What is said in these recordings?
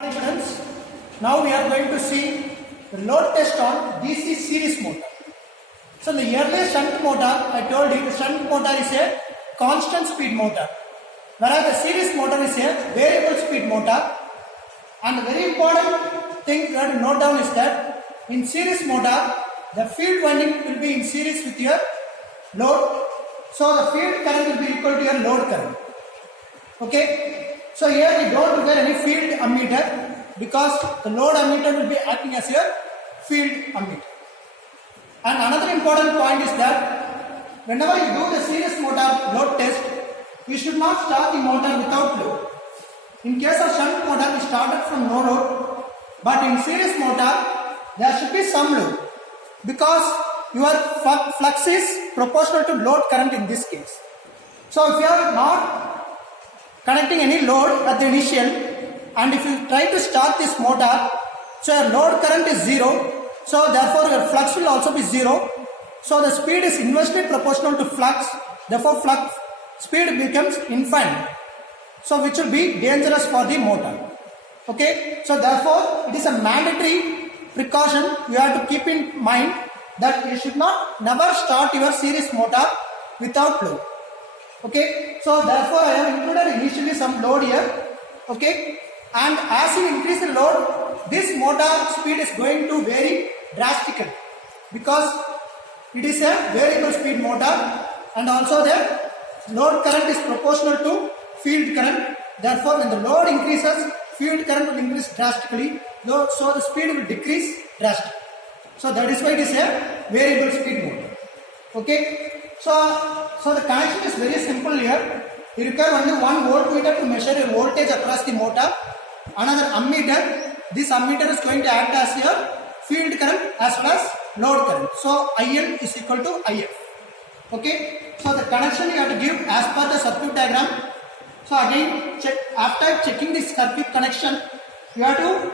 Students, now we are going to see the load test on DC series motor. So the earlier shunt motor, I told you the shunt motor is a constant speed motor, whereas the series motor is a variable speed motor. And the very important thing you have to note down is that in series motor, the field winding will be in series with your load. So the field current will be equal to your load current. Okay. So here we don't require any field ammeter because the load ammeter will be acting as your field ammeter. And another important point is that whenever you do the series motor load test, you should not start the motor without load. In case of shunt motor, we started from no load, but in series motor, there should be some load because your flux is proportional to load current in this case. So if you are not connecting any load at the initial, and if you try to start this motor, so your load current is 0, so therefore your flux will also be 0. So the speed is inversely proportional to flux, therefore flux speed becomes infinite, so which will be dangerous for the motor. Okay, so therefore it is a mandatory precaution you have to keep in mind that you should not never start your series motor without load. Okay, so therefore I have included initially some load here. Okay, and as you increase the load, this motor speed is going to vary drastically because it is a variable speed motor, and also the load current is proportional to field current. Therefore, when the load increases, field current will increase drastically, so the speed will decrease drastically. So that is why it is a variable speed motor. Okay. So the connection is very simple here. You require only one voltmeter to measure your voltage across the motor. Another ammeter. This ammeter is going to act as your field current as well as load current. So IL is equal to IF. Okay. So the connection you have to give as per the circuit diagram. So again, after checking the circuit connection, you have to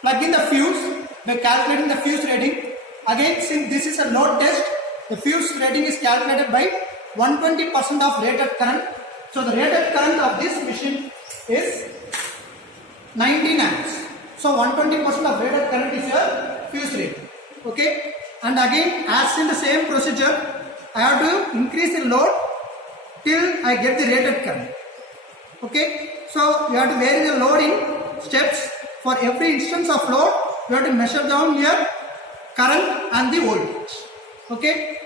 plug in the fuse by calculating the fuse rating. Again, since this is a load test, the fuse rating is calculated by 120% of rated current. So the rated current of this machine is 19 amps. So 120% of rated current is your fuse rating. Okay. And again, as in the same procedure, I have to increase the load till I get the rated current. Okay. So you have to vary the load in steps. For every instance of load, you have to measure down your current and the voltage. Okay.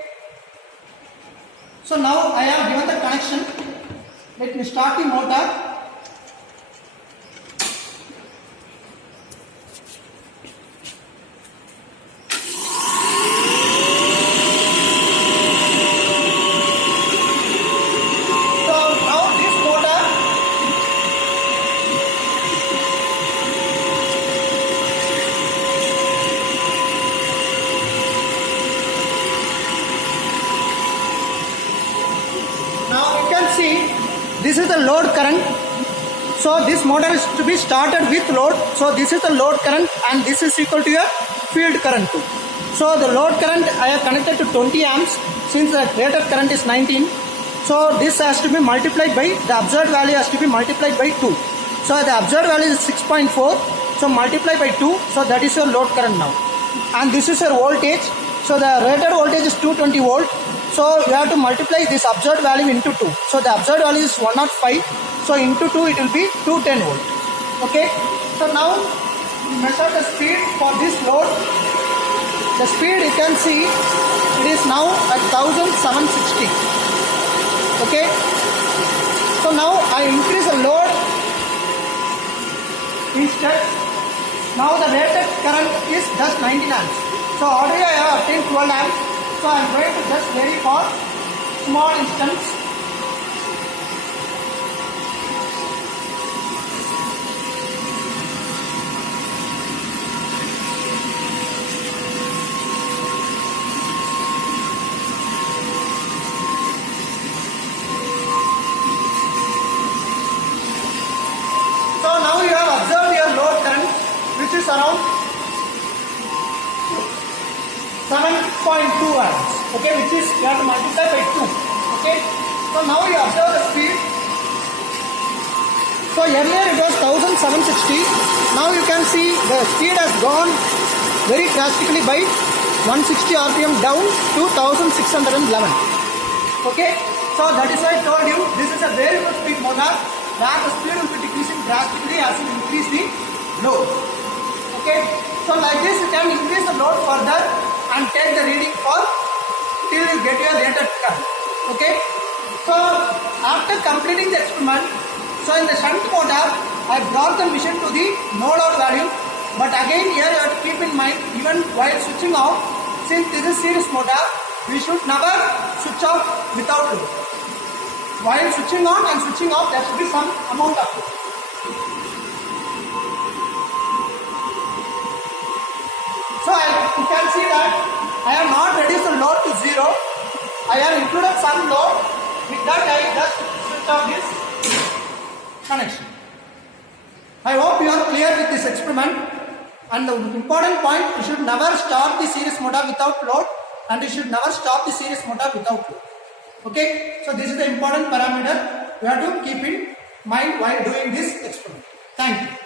So now I have given the connection. Let me start the motor. This is the load current. So this motor is to be started with load. So this is the load current and this is equal to your field current too. So the load current I have connected to 20 amps since the rated current is 19. So this has to be multiplied by, the observed value has to be multiplied by 2. So the observed value is 6.4. So multiply by 2. So that is your load current now. And this is your voltage. So the rated voltage is 220 volt. So you have to multiply this observed value into 2. So the observed value is 105. So into 2 it will be 210 volt. Okay. So now measure the speed for this load. The speed you can see it is now at 1760. Okay. So now I increase the load in steps. Now the rated current is just 19 amps. So already I have obtained 12 amps. So I am going to just vary for small instance. So now you have observed your load current, which is around 7.2 amps, okay, which is you have to multiply by 2, okay. So now you observe the speed. So earlier it was 1760. Now you can see the speed has gone very drastically by 160 RPM down to 1611. Okay, so that is why I told you this is a variable speed motor where the speed will be decreasing drastically as you increase the load. Okay, so like this you can increase the load further and take the reading for till you get your rated current. Okay, so after completing the experiment, so in the shunt motor I brought the machine to the no load value, but again here you have to keep in mind, even while switching off, since this is series motor, we should never switch off without load. While switching on and switching off, there should be some amount of load. So you can see that I have not reduced the load to 0. I have included some load. With that I just switch off this connection. I hope you are clear with this experiment. And the important point, you should never start the series motor without load, and you should never stop the series motor without load. Okay, so this is the important parameter you have to keep in mind while doing this experiment. Thank you.